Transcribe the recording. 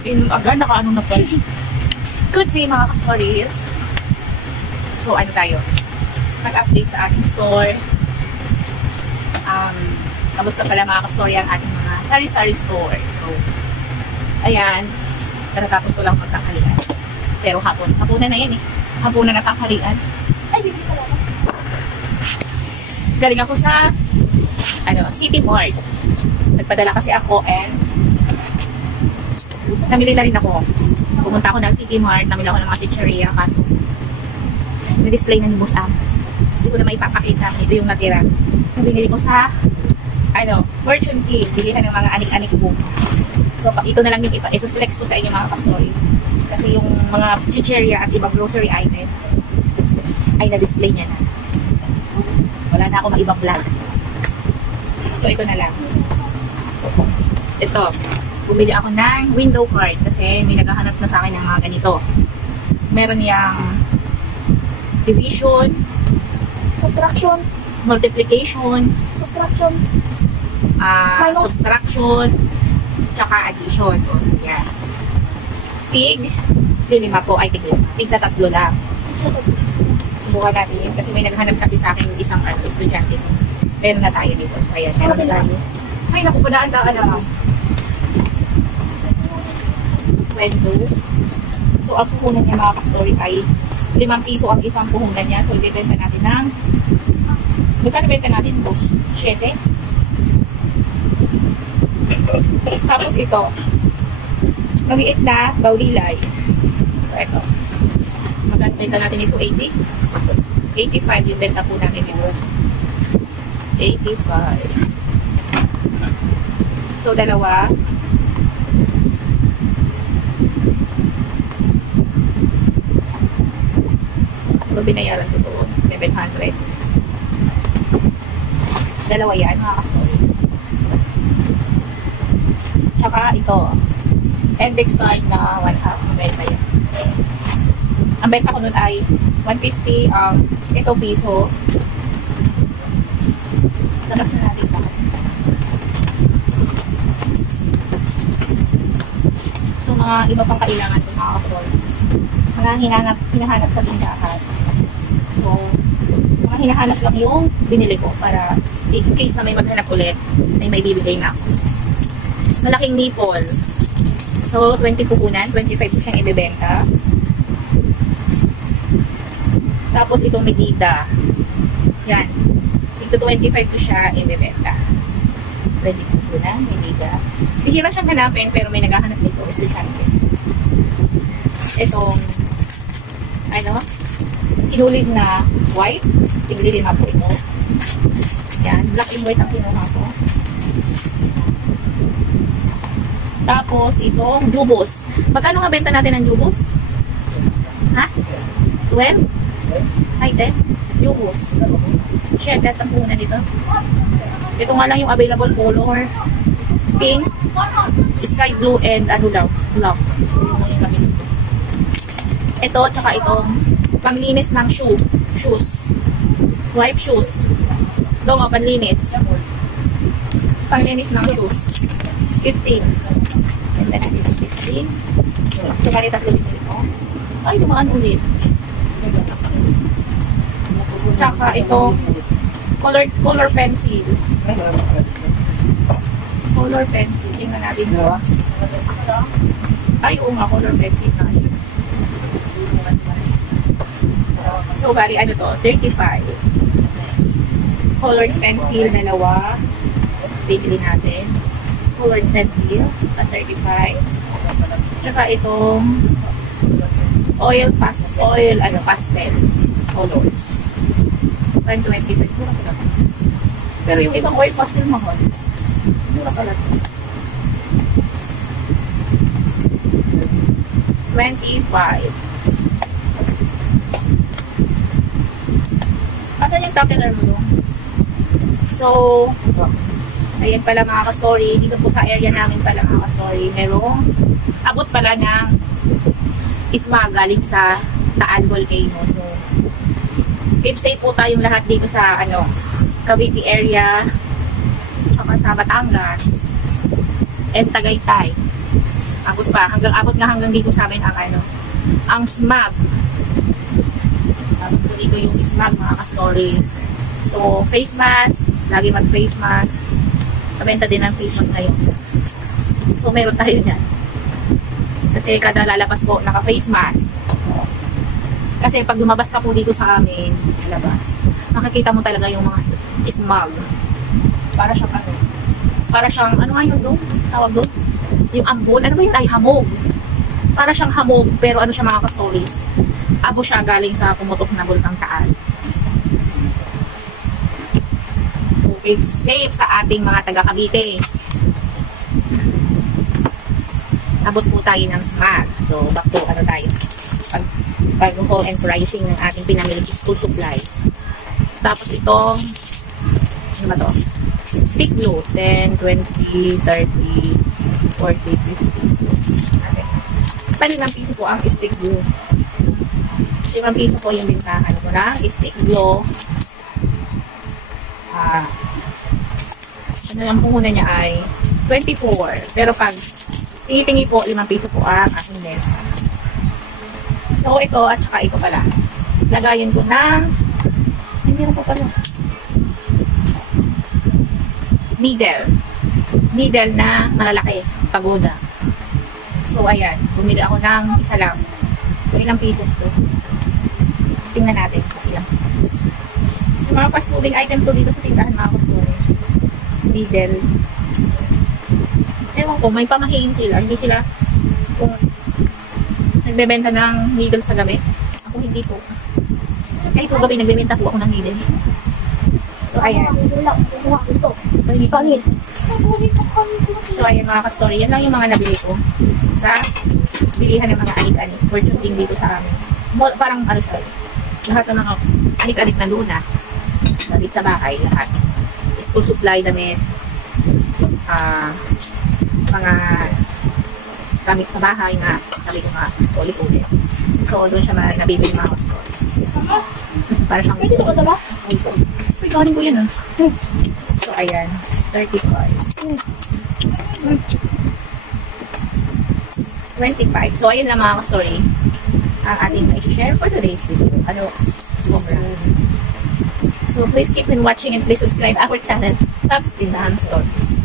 Agad, naka-ano na po. Good day mga ka-stories. So, ano tayo? Mag-update sa ating store. Kamusta pala mga ka-story ang ating mga sari-sari store. So, ayan. Katatapos ko lang magtanghalian. Pero hapunan na yan eh. Hapunan na tanghalian. Ay, bibili ko lang. Galing ako sa City Mart. Nagpadala kasi ako and namili na rin ako. Pumunta ako ng City Mart, namili ako ng mga chicheria kaso na-display na ni Boss Am. Hindi ko na maipapakita. Ito yung natira. Nabinili ko sa Fortune Key. Bilihan ng mga anik-anik po. So, ito na lang yung i-flex ko sa inyo mga kastory. Kasi yung mga chicheria at ibang grocery item ay na-display niya na. Wala na ako maibang vlog. So, ito na lang. Ito. Bumili ako ng window card kasi may naghahanap na sa akin ng mga ganito. Meron yung division, subtraction, multiplication, subtraction, subtraction, tsaka addition. O, yan. Tig 5 po. Ay, tig na 3 lang. Subukan natin kasi may naghanap kasi sa akin isang estudyante. Meron na tayo dito. So, ayan. Meron na tayo. Ay, naku, padaan-daan naman. Window. So, ang puhunan niya mga ka-story ay 5 piso ang isang puhunan niya. So, ibibenta natin ng magkano benta natin, boss? 7? Tapos ito maliit na baulilay. So, ito magkano benta natin ito? 80? 85 yung benta po natin ito. 85. So, dalawa. Ito binayaran ko ito. 700. Dalawa yan, mga ka-story. Tsaka ito. Index card na 1/2. Benta yan. Ang benta ko nun ay 150. Ito piso. Labas na natin lahat. So, mga iba pang kailangan ko mga ka-story. Mga hinahanap sa tindahan. So, mga hinahanap lang yung binili ko para in case na may maghanap ulit, ay may bibigay na ako. Malaking nipple. So, 20 puhunan. 25 po siyang ibibenta. Tapos, itong medida. Yan. Ito 25 po siya ibibenta. 20 puhunan, medida. Bihira siyang hanapin, pero may naghahanap nito. Estudyante. Itong sinulid na white. Tingli din po ito. Yan. Black and white ang kinuha ko. Tapos, itong jubos. Magkano nga benta natin ng jubos? Ha? 12? Ay, 10? Jubos. Shit, at ang puhunan dito. Ito nga lang yung available color. Pink, sky blue, and black. So, yung kami. Ito, tsaka itong panglinis ng shoes. Wipe shoes. Ito nga, panlinis. Panglinis ng shoes. 15. Ganda natin ang 15. So, kali 3 ito. Ay, dumaan ulit. Tsaka ito, color pencil. Color pencil. Tingnan natin. Ay, oo nga, color pencil na. So, bali, 35. Colored pencil, 2. Bibili natin. Colored pencil, at 35. Tsaka itong pastel colors. 125. Mura pala. Pero yung ibang oil pastel mahal. Mura pala. 25. Asan yung tumbler mo? So, ayan pala mga ka-story. Dito po sa area namin pala mga ka-story. Merong abot pala ng isma galing sa Taal Volcano. So, keep safe po tayong lahat dito sa Cavite area, tsaka sa Batangas, and Tagaytay. Abot hanggang dito sa amin ang smug. Tapos dito yung smug, mga ka-story. So, face mask, lagi mag-face mask. Kabenta din ng face mask ngayon. So, meron tayo niyan. Kasi kada lalabas ko, naka-face mask. Kasi pag lumabas ka po dito sa amin, sa labas, makikita mo talaga yung mga smog. Para siyang ano nga yun doon? Tawag doon? Yung ambon. Ano ba yun? Ay, hamog. Para siyang hamog, pero ano siya, mga ka-stories. Abo siya galing sa pumutok na bulkang Taal. So, keep safe sa ating mga taga-Cavite. Abot po tayo ng smog. So, back to ano tayo? Pag-haul and pricing ng ating pinamili school supplies. Tapos itong ano ba to? Stick glue. 10, 20, 30, 40, 50. So, okay. 5 piso po ang stick glue. 5 piso po yung bintahan ko na stick glue. Ano lang po muna niya ay 24. Pero pag tingi po, 5 piso po ang aking benta. So, ito at saka ito pala. Lagayin ko ng meron pa pala. Needle na malalaki. Pagoda. So, ayan. Bumili ako ng isa lang. So, ilang pieces to? Tingnan natin kung ilang pieces. So, mga fast moving item to dito sa tindahan, mga fast moving. Needle. Ewan ko, may pamahiin sila. Hindi sila kung nagbebenta ng needle sa gabi. Ako hindi po. Kahit po gabi nagbebenta po ako ng needle. So, ayan. So, ayan mga ka-story. Yan lang yung mga nabili ko sa bilihan ng mga anik-anik for shooting dito sa amin. Parang ano siya, lahat ng mga anik-anik na luna. Damit sa bahay, lahat. School supply, damit, mga gamit sa bahay na sabi ko nga ulit-ulit. So, doon siya nabibili mga ka-story. Para siyang Pwede ko ba? ito. Uy, gawin ko yan So, ayan. 35. 25. So, ayan lang mga ka-story ang ating ma-share for today's video. So, please keep on watching and please subscribe our channel, Tabs Tindahan Stories.